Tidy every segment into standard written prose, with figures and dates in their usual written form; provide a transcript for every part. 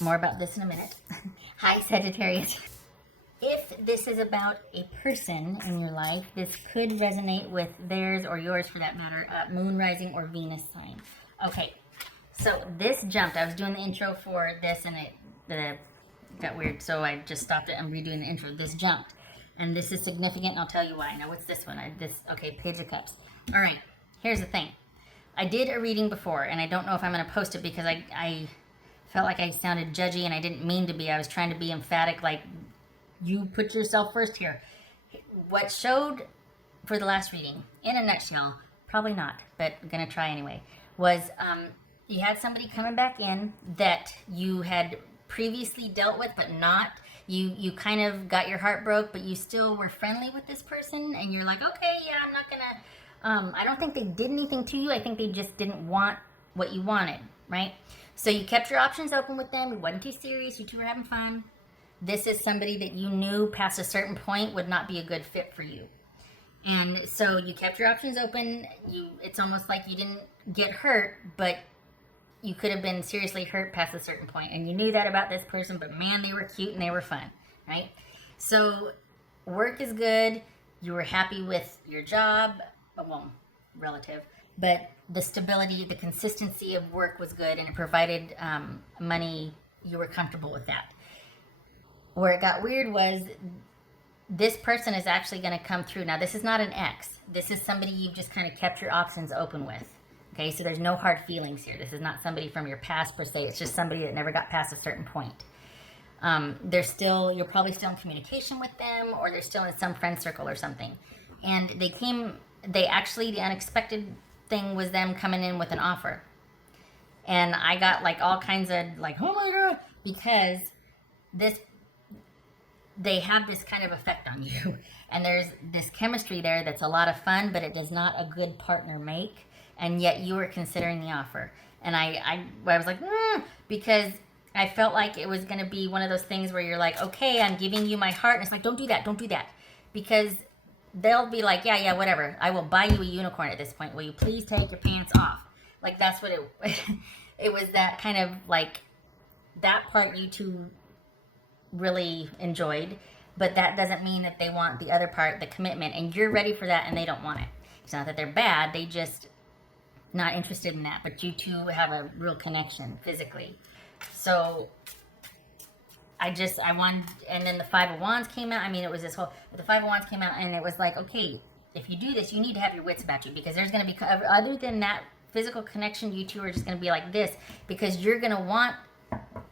More about this in a minute. Hi, Sagittarius. If this is about a person in your life, this could resonate with theirs or yours for that matter, moon rising or Venus sign. Okay, so this jumped. I was doing the intro for this and it got weird, so I just stopped it. I'm redoing the intro. This jumped. And this is significant, and I'll tell you why. Now, what's this one? Okay, Page of Cups. All right, here's the thing. I did a reading before, and I don't know if I'm going to post it because I felt like I sounded judgy, and I didn't mean to be. I was trying to be emphatic, like, you put yourself first here. What showed for the last reading, in a nutshell, probably not, but I'm going to try anyway, was you had somebody coming back in that you had previously dealt with, but not. You kind of got your heart broke, but you still were friendly with this person, and you're like, okay, yeah, I'm not gonna, I don't think they did anything to you. I think they just didn't want what you wanted, right? So you kept your options open with them. It wasn't too serious. You two were having fun. This is somebody that you knew past a certain point would not be a good fit for you. And so you kept your options open. It's almost like you didn't get hurt, but you could have been seriously hurt past a certain point, and you knew that about this person, but man, they were cute and they were fun, right? So work is good. You were happy with your job, well, relative, but the stability, the consistency of work was good, and it provided money. You were comfortable with that. Where it got weird was this person is actually going to come through. Now, this is not an ex. This is somebody you've just kind of kept your options open with. Okay, so there's no hard feelings here. This is not somebody from your past per se. It's just somebody that never got past a certain point. You're probably still in communication with them, or they're still in some friend circle or something. And the unexpected thing was them coming in with an offer. And I got like all kinds of like, oh my God, because they have this kind of effect on you. And there's this chemistry there that's a lot of fun, but it does not a good partner make. And yet you were considering the offer. And I was like, because I felt like it was going to be one of those things where you're like, okay, I'm giving you my heart. And it's like, don't do that. Because they'll be like, yeah, whatever. I will buy you a unicorn at this point. Will you please take your pants off? Like, that's what it was, that kind of like, that part you two really enjoyed. But that doesn't mean that they want the other part, the commitment. And you're ready for that and they don't want it. It's not that they're bad. They just not interested in that, but you two have a real connection physically. So I wanted, and then the Five of Wands came out. I mean, it was this whole, but the Five of Wands came out, and it was like, okay, if you do this, you need to have your wits about you, because there's going to be, other than that physical connection, you two are just going to be like this, because you're going to want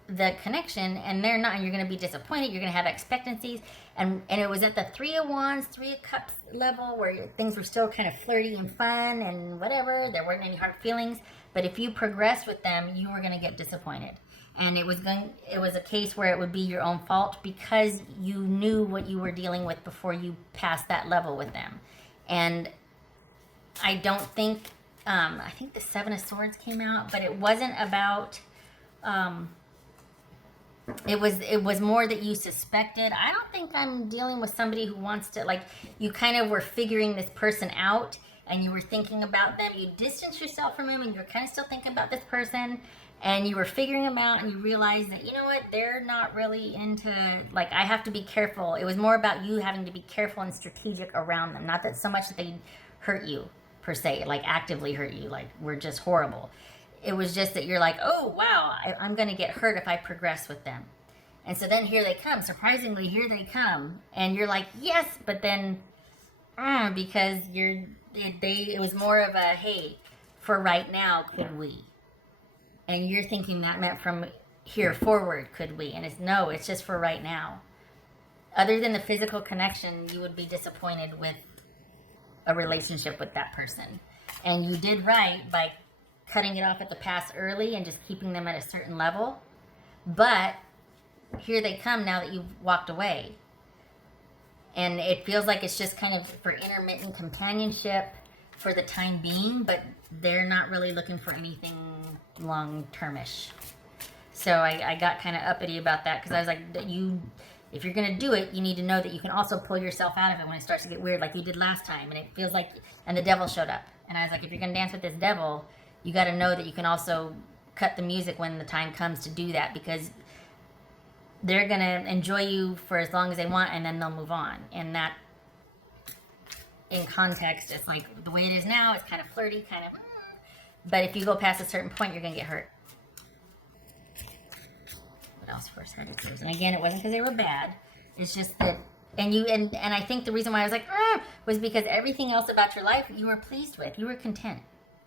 the connection, and they're not, and you're going to be disappointed. You're going to have expectancies, and it was at the Three of Wands, Three of Cups level, where things were still kind of flirty and fun and whatever. There weren't any hard feelings, but if you progressed with them, you were going to get disappointed, and it was a case where it would be your own fault, because you knew what you were dealing with before you passed that level with them. And I don't think, I think the Seven of Swords came out, but it wasn't about. It was more that you suspected. I don't think I'm dealing with somebody who wants to, like, you kind of were figuring this person out, and you were thinking about them. You distanced yourself from them, and you're kind of still thinking about this person, and you were figuring them out, and you realized that, you know what, they're not really into, like, I have to be careful. It was more about you having to be careful and strategic around them. Not that so much that they hurt you, per se, like actively hurt you, like we're just horrible. It was just that you're like, oh, wow, I'm going to get hurt if I progress with them. And so then here they come. Surprisingly, here they come. And you're like, yes, but then, because it was more of a, hey, for right now, could we? And you're thinking that meant from here forward, could we? And it's just for right now. Other than the physical connection, you would be disappointed with a relationship with that person. And you did right by cutting it off at the pass early and just keeping them at a certain level. But here they come now that you've walked away. And it feels like it's just kind of for intermittent companionship for the time being, but they're not really looking for anything long-termish. So I got kind of uppity about that, because I was like, if you're going to do it, you need to know that you can also pull yourself out of it when it starts to get weird, like you did last time. And it feels like, and the devil showed up. And I was like, if you're going to dance with this devil, you got to know that you can also cut the music when the time comes to do that, because they're going to enjoy you for as long as they want, and then they'll move on. And that, in context, it's like the way it is now, it's kind of flirty, kind of, but if you go past a certain point, you're going to get hurt. What else for Sagittarius? And again, it wasn't because they were bad. It's just that, and I think the reason why I was like, was because everything else about your life you were pleased with. You were content.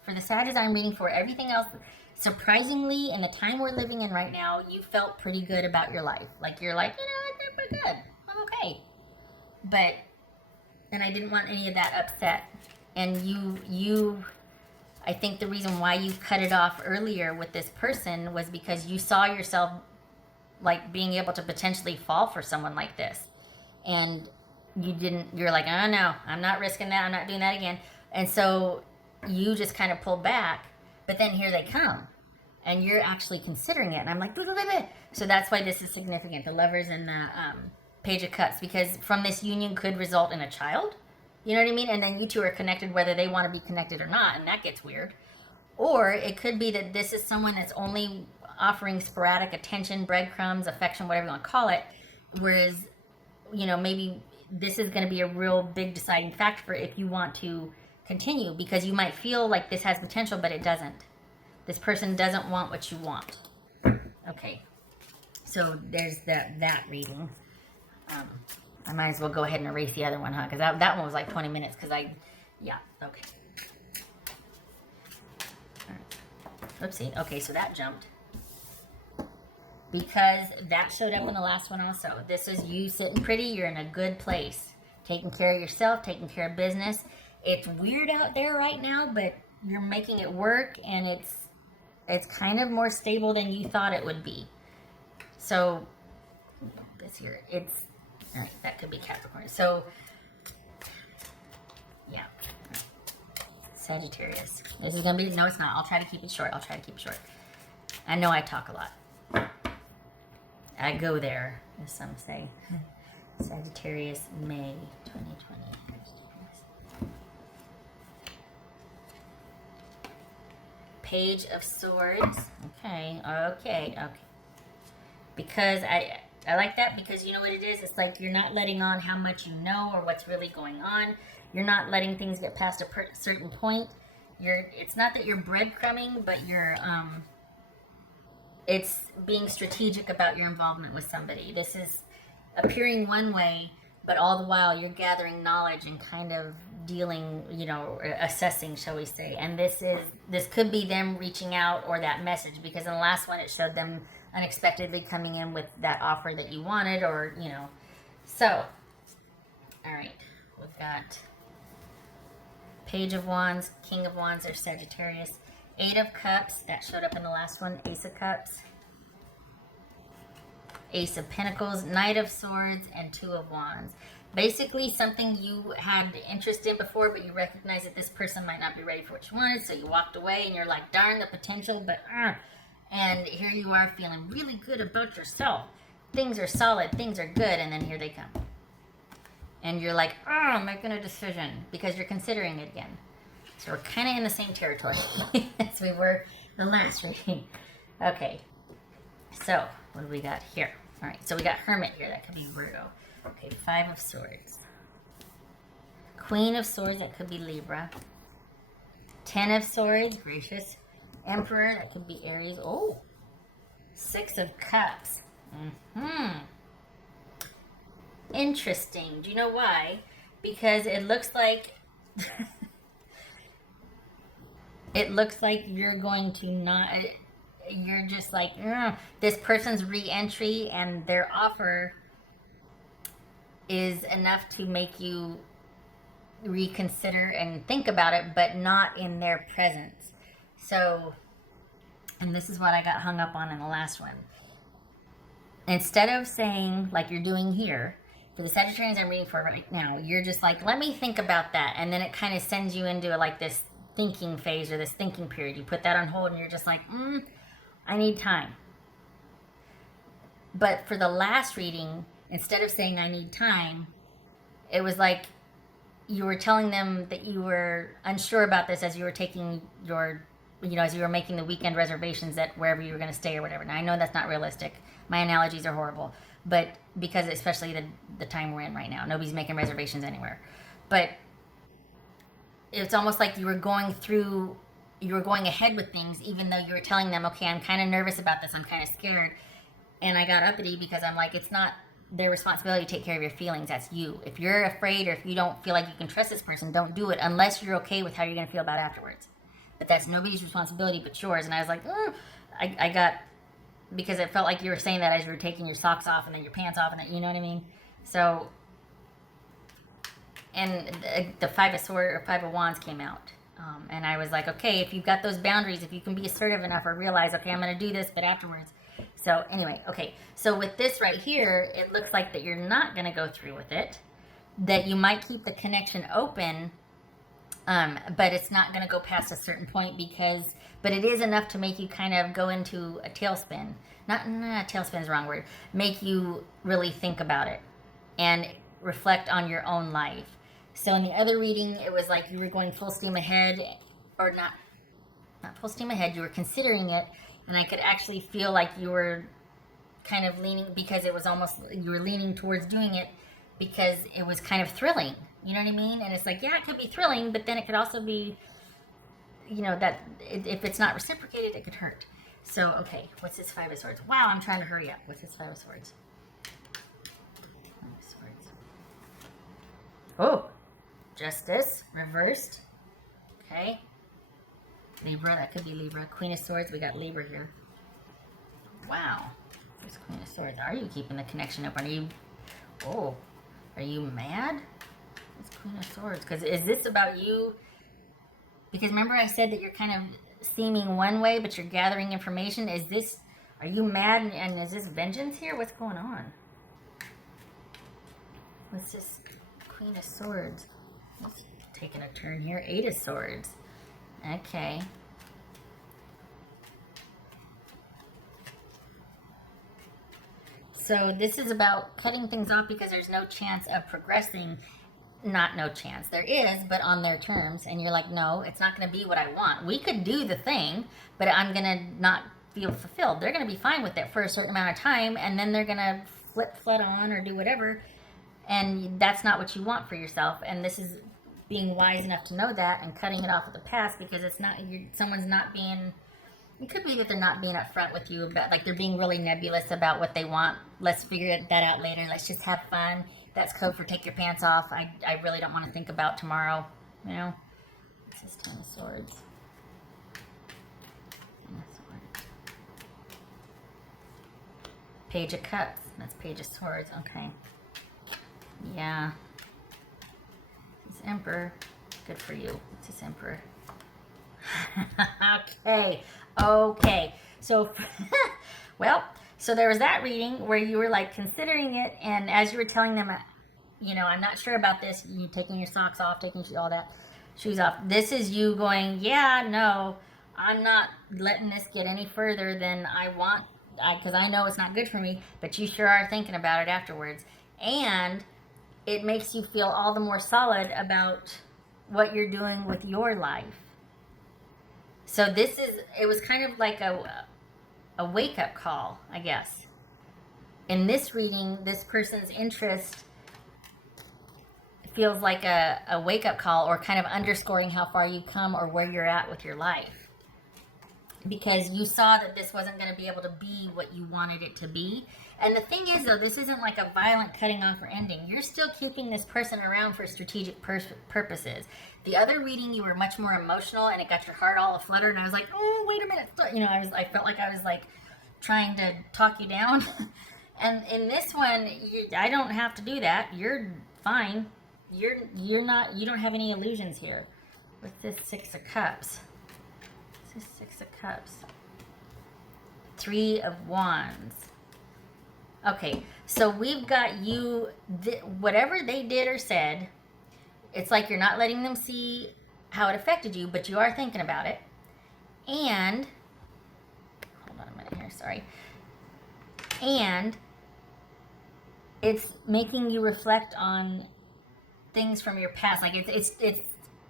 For the Sagittarius I'm reading for, everything else, surprisingly, in the time we're living in right now, you felt pretty good about your life. Like, you're like, I think we're good. I'm okay. But, and I didn't want any of that upset. And I think the reason why you cut it off earlier with this person was because you saw yourself like being able to potentially fall for someone like this. And you're like, oh no, I'm not risking that. I'm not doing that again. And so you just kind of pulled back, but then here they come and you're actually considering it. And I'm like, so that's why this is significant. The Lovers and the Page of Cups, because from this union could result in a child. You know what I mean? And then you two are connected whether they want to be connected or not. And that gets weird. Or it could be that this is someone that's only offering sporadic attention, breadcrumbs, affection, whatever you want to call it. Whereas, maybe this is going to be a real big deciding factor for if you want to continue, because you might feel like this has potential, but it doesn't. This person doesn't want what you want. Okay. So there's that reading. I might as well go ahead and erase the other one, huh? Because that one was like 20 minutes. Okay. All right. Oopsie. Okay, so that jumped. Because that showed up in the last one also. This is you sitting pretty. You're in a good place. Taking care of yourself, taking care of business. It's weird out there right now, but you're making it work, and it's kind of more stable than you thought it would be. So, this here, that could be Capricorn. So, yeah. Sagittarius. This is going to be, no, it's not. I'll try to keep it short. I know I talk a lot. I go there, as some say. Sagittarius, May 2020. Page of Swords. Okay. Because I like that, because you know what it is? It's like you're not letting on how much you know or what's really going on. You're not letting things get past a certain point. It's not that you're breadcrumbing, but it's being strategic about your involvement with somebody. This is appearing one way, but all the while you're gathering knowledge and kind of dealing, assessing, shall we say. And this could be them reaching out, or that message, because in the last one it showed them unexpectedly coming in with that offer that you wanted, or, So, all right, we've got Page of Wands, King of Wands, there's Sagittarius. 8 of Cups, that showed up in the last one. Ace of Cups. Ace of Pentacles, Knight of Swords, and 2 of Wands. Basically, something you had interest in before, but you recognize that this person might not be ready for what you wanted, so you walked away, and you're like, darn the potential, but and here you are feeling really good about yourself. Things are solid, things are good, and then here they come. And you're like, I'm making a decision, because you're considering it again. So we're kind of in the same territory as we were the last reading. Okay, so what do we got here? All right, so we got Hermit here. That could be Virgo. Okay, 5 of Swords. Queen of Swords, that could be Libra. 10 of Swords, gracious. Emperor, that could be Aries. Oh, 6 of Cups. Interesting. Do you know why? Because it looks like you're going to not, you're just like, this person's re-entry and their offer is enough to make you reconsider and think about it, but not in their presence. So, and this is what I got hung up on in the last one. Instead of saying, like you're doing here, for the Sagittarians I'm reading for right now, you're just like, let me think about that. And then it kind of sends you into like this thinking phase, or this thinking period. You put that on hold and you're just like, I need time. But for the last reading, instead of saying I need time, it was like you were telling them that you were unsure about this as you were taking your as you were making the weekend reservations at wherever you were going to stay or whatever. Now, I know that's not realistic. My analogies are horrible, but because especially the time we're in right now, nobody's making reservations anywhere. But it's almost like you were going ahead with things, even though you were telling them, okay, I'm kind of nervous about this, I'm kind of scared. And I got uppity because I'm like, it's not their responsibility to take care of your feelings. That's you. If you're afraid or if you don't feel like you can trust this person, don't do it unless you're okay with how you're going to feel about it afterwards. But that's nobody's responsibility but yours. And I was like, I got, because it felt like you were saying that as you were taking your socks off and then your pants off, and then, you know what I mean? So, and the Five of Wands came out. And I was like, okay, if you've got those boundaries, if you can be assertive enough or realize, okay, I'm going to do this, but afterwards. So anyway, okay. So with this right here, it looks like that you're not going to go through with it, that you might keep the connection open, but it's not going to go past a certain point but it is enough to make you kind of go into a tailspin. Tailspin is the wrong word. Make you really think about it and reflect on your own life. So in the other reading, it was like you were going full steam ahead, or not full steam ahead, you were considering it, and I could actually feel like you were kind of leaning, because it was almost, you were leaning towards doing it because it was kind of thrilling. You know what I mean? And it's like, yeah, it could be thrilling, but then it could also be, that if it's not reciprocated, it could hurt. So, okay, what's this Five of Swords? Wow, I'm trying to hurry up. What's this Five of Swords? Five of Swords. Oh, Justice, reversed. Okay. Libra, that could be Libra. Queen of Swords, we got Libra here. Wow. There's Queen of Swords. Are you keeping the connection open? Are you mad? It's Queen of Swords. Because is this about you? Because remember I said that you're kind of seeming one way, but you're gathering information. Are you mad and is this vengeance here? What's going on? What's this Queen of Swords? Let's taking a turn here. Eight of Swords. Okay. So this is about cutting things off because there's no chance of progressing. Not no chance. There is, but on their terms. And you're like, no, it's not going to be what I want. We could do the thing, but I'm going to not feel fulfilled. They're going to be fine with it for a certain amount of time, and then they're going to flip flood on or do whatever. And that's not what you want for yourself. And this is being wise enough to know that and cutting it off at the past, because it's not, someone's not being, it could be that they're not being upfront with you about, like, they're being really nebulous about what they want. Let's figure that out later. Let's just have fun. That's code for take your pants off. I really don't want to think about tomorrow, you know? This is Ten of Swords. Ten of Swords. Page of Cups. That's Page of Swords. Okay. Yeah. This Emperor. Good for you. It's this Emperor. Okay. So, well, so there was that reading where you were like considering it, and as you were telling them, I'm not sure about this, you taking your socks off, taking all that shoes off. This is you going, yeah, no, I'm not letting this get any further than I want, because I know it's not good for me, but you sure are thinking about it afterwards. And it makes you feel all the more solid about what you're doing with your life. So it was kind of like a wake-up call, I guess. In this reading, this person's interest feels like a wake-up call, or kind of underscoring how far you've come or where you're at with your life. Because you saw that this wasn't going to be able to be what you wanted it to be. And the thing is, though, this isn't like a violent cutting off or ending. You're still keeping this person around for strategic purposes. The other reading, you were much more emotional, and it got your heart all aflutter, and I was like, oh, wait a minute. I felt like I was like trying to talk you down. And in this one, I don't have to do that. You're fine. You don't have any illusions here. With this Six of Cups. This is Six of Cups. Three of Wands. Okay, so we've got you, whatever they did or said, it's like you're not letting them see how it affected you, but you are thinking about it. And, hold on a minute here, sorry. And it's making you reflect on things from your past. Like it's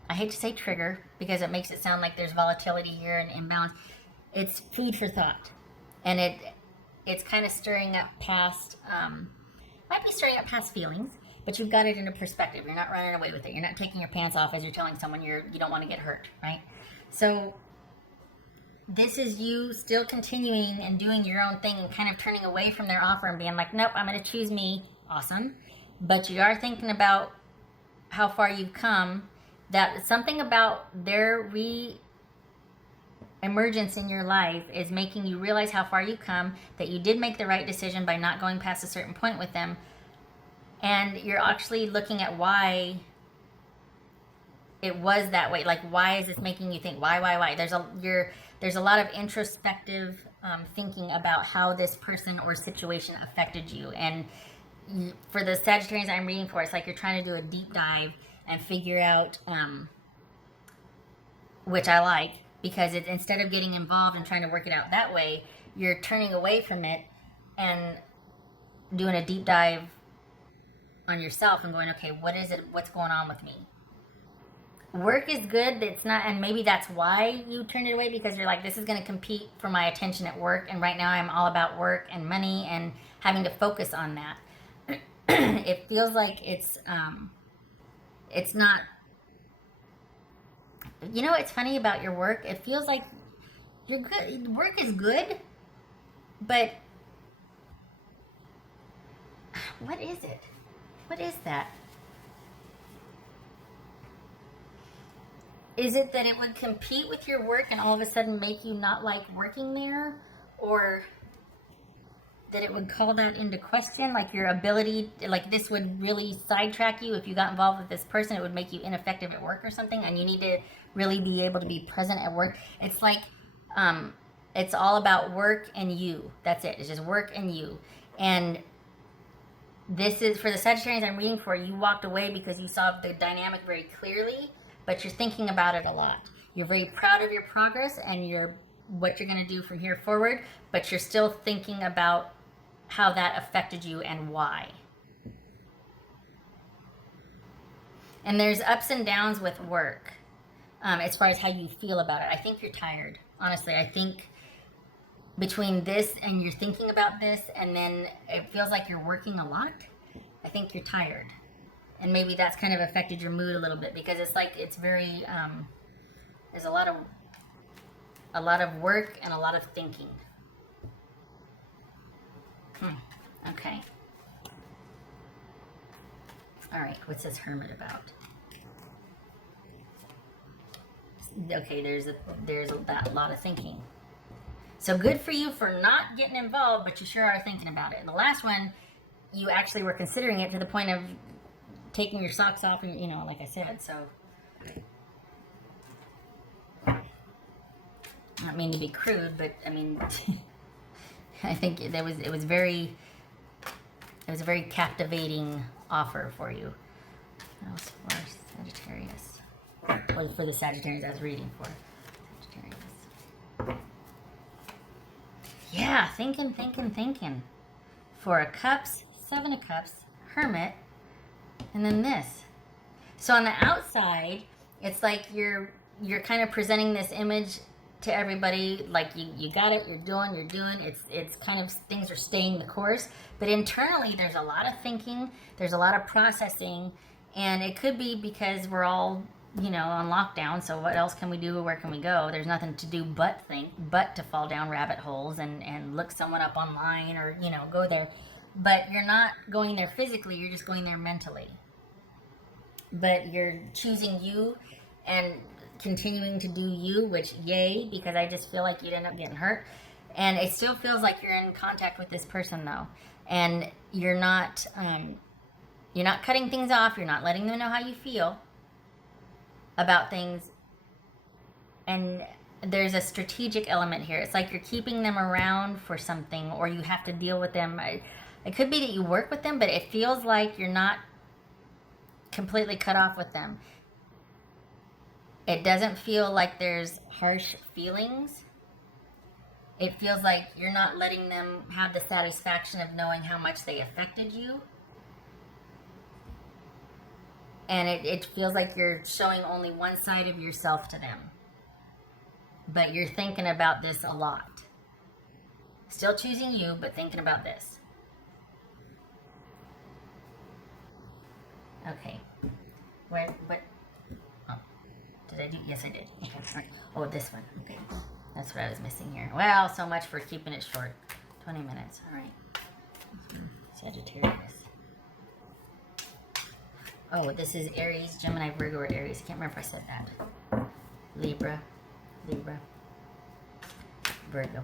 I hate to say trigger because it makes it sound like there's volatility here and imbalance. It's food for thought, and it's kind of stirring up past, might be stirring up past feelings, but you've got it in a perspective. You're not running away with it. You're not taking your pants off as you're telling someone you don't want to get hurt, right? So this is you still continuing and doing your own thing and kind of turning away from their offer and being like, nope, I'm going to choose me. Awesome. But you are thinking about how far you've come, that something about their emergence in your life is making you realize how far you've come, that you did make the right decision by not going past a certain point with them. And you're actually looking at why it was that way. Like, why is this making you think? Why? There's a lot of introspective thinking about how this person or situation affected you. And for the Sagittarians I'm reading for, it's like you're trying to do a deep dive and figure out, which I like, because instead of getting involved and trying to work it out that way, you're turning away from it and doing a deep dive on yourself and going, okay, what is it? What's going on with me? Work is good. It's not, and maybe that's why you turned it away, because you're like, this is going to compete for my attention at work, and right now I'm all about work and money and having to focus on that. It feels like it's not. You know what's funny about your work? It feels like you're good. Work is good, but what is it? What is that? Is it that it would compete with your work and all of a sudden make you not like working there? Or that it would call that into question, like your ability, like this would really sidetrack you if you got involved with this person, it would make you ineffective at work or something, and you need to really be able to be present at work. It's like, it's all about work and you. That's it. It's just work and you. And this is, for the Sagittarians I'm reading for, you walked away because you saw the dynamic very clearly, but you're thinking about it a lot. You're very proud of your progress and what you're going to do from here forward, but you're still thinking about how that affected you and why. And there's ups and downs with work, as far as how you feel about it. I think you're tired. Honestly, I think between this and you're thinking about this, and then it feels like you're working a lot, I think you're tired. And maybe that's kind of affected your mood a little bit, because it's like, it's very, there's a lot of work and a lot of thinking. Okay. All right, what's this Hermit about? Okay, there's a lot of thinking. So good for you for not getting involved, but you sure are thinking about it. And the last one, you actually were considering it to the point of taking your socks off, and like I said. So I don't mean to be crude, but I mean, I think it was a very captivating offer for you. That was for Sagittarius. Well, for the Sagittarius I was reading for. Sagittarius. Yeah, thinking. Four of Cups, Seven of Cups, Hermit, and then this. So on the outside, it's like you're kind of presenting this image to everybody, like you got it, you're doing. It's kind of, things are staying the course. But internally, there's a lot of thinking, there's a lot of processing, and it could be because we're all, on lockdown. So what else can we do? Where can we go? There's nothing to do but think, but to fall down rabbit holes and look someone up online, or go there. But you're not going there physically, you're just going there mentally. But you're choosing you and continuing to do you, which yay, because I just feel like you'd end up getting hurt. And it still feels like you're in contact with this person though, and you're not cutting things off, you're not letting them know how you feel about things. And there's a strategic element here. It's like you're keeping them around for something, or you have to deal with them. It could be that you work with them, but it feels like you're not completely cut off with them. It doesn't feel like there's harsh feelings. It feels like you're not letting them have the satisfaction of knowing how much they affected you. And it feels like you're showing only one side of yourself to them. But you're thinking about this a lot. Still choosing you, but thinking about this. Okay. What? Oh, did I do? Yes, I did. Okay. All right. Oh, this one. Okay. That's what I was missing here. Well, so much for keeping it short. 20 minutes. All right. Sagittarius. Oh, this is Aries, Gemini, Virgo, or Aries. I can't remember if I said that. Libra, Virgo.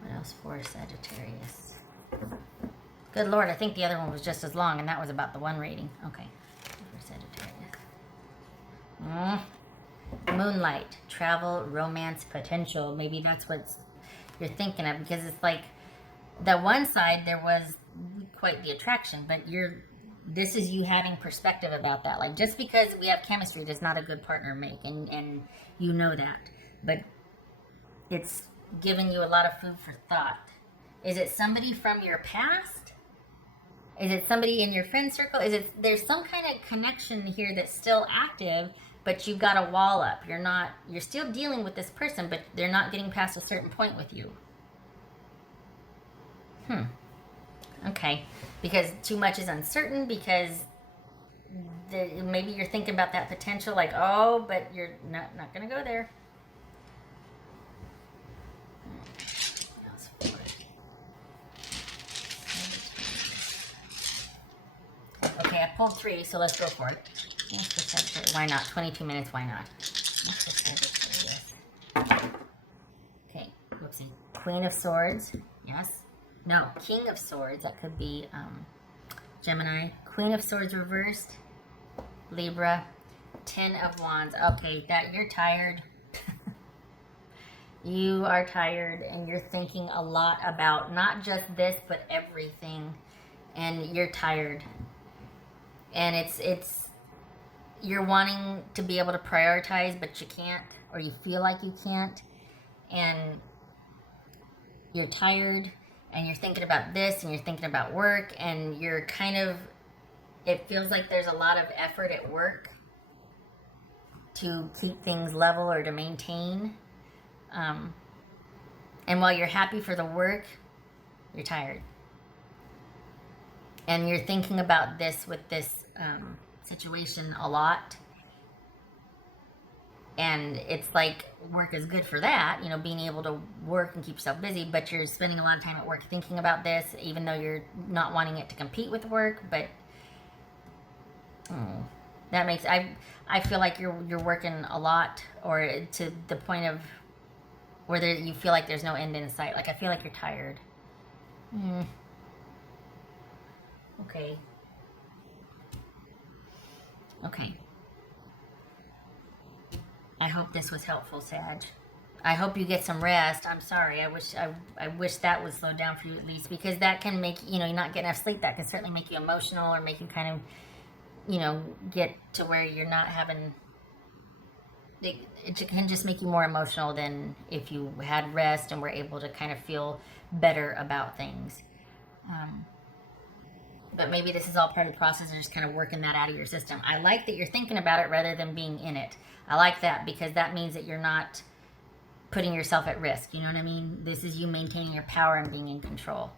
What else for Sagittarius? Good Lord, I think the other one was just as long, and that was about the 1 rating. Okay, for Sagittarius. Moonlight, travel, romance, potential. Maybe that's what you're thinking of, because it's like the one side there was quite the attraction, but this is you having perspective about that. Like, just because we have chemistry does not a good partner make, and you know that. But it's giving you a lot of food for thought. Is it somebody from your past? Is it somebody in your friend circle? There's some kind of connection here that's still active, but you've got a wall up. You're still dealing with this person, but they're not getting past a certain point with you. Okay. Because too much is uncertain, because maybe you're thinking about that potential, like, oh, but you're not going to go there. Okay, I pulled 3, so let's go for it. Why not? 22 minutes, why not? Okay, whoopsie. Queen of Swords, yes. No, King of Swords, that could be Gemini. Queen of Swords reversed, Libra. 10 of Wands. Okay, you're tired. You are tired, and you're thinking a lot about not just this, but everything. And you're tired. And it's you're wanting to be able to prioritize, but you can't, or you feel like you can't. And you're tired, and you're thinking about this, and you're thinking about work, and you're it feels like there's a lot of effort at work to keep things level or to maintain. And while you're happy for the work, you're tired. And you're thinking about this with this situation a lot. And it's like work is good for that, being able to work and keep yourself busy, but you're spending a lot of time at work thinking about this, even though you're not wanting it to compete with work. But that makes, I feel like you're working a lot, or to the point of where you feel like there's no end in sight. Like, I feel like you're tired. Okay. I hope this was helpful, Sag. I hope you get some rest. I'm sorry. I wish that would slow down for you at least, because that can make, you're not getting enough sleep. That can certainly make you emotional, or make you kind of, get to where you're not having, it can just make you more emotional than if you had rest and were able to kind of feel better about things. But maybe this is all part of the process and just kind of working that out of your system. I like that you're thinking about it rather than being in it. I like that, because that means that you're not putting yourself at risk. You know what I mean? This is you maintaining your power and being in control.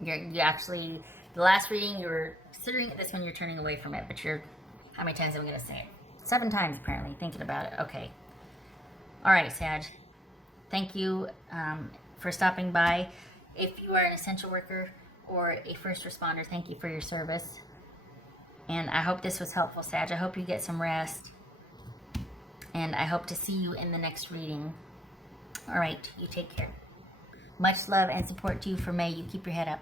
You actually, the last reading, you were considering it. This one, you're turning away from it. But how many times am I going to say it? 7 times, apparently, thinking about it. Okay. All right, Sag. Thank you for stopping by. If you are an essential worker or a first responder, thank you for your service. And I hope this was helpful, Sag. I hope you get some rest. And I hope to see you in the next reading. All right, you take care. Much love and support to you for May. You keep your head up.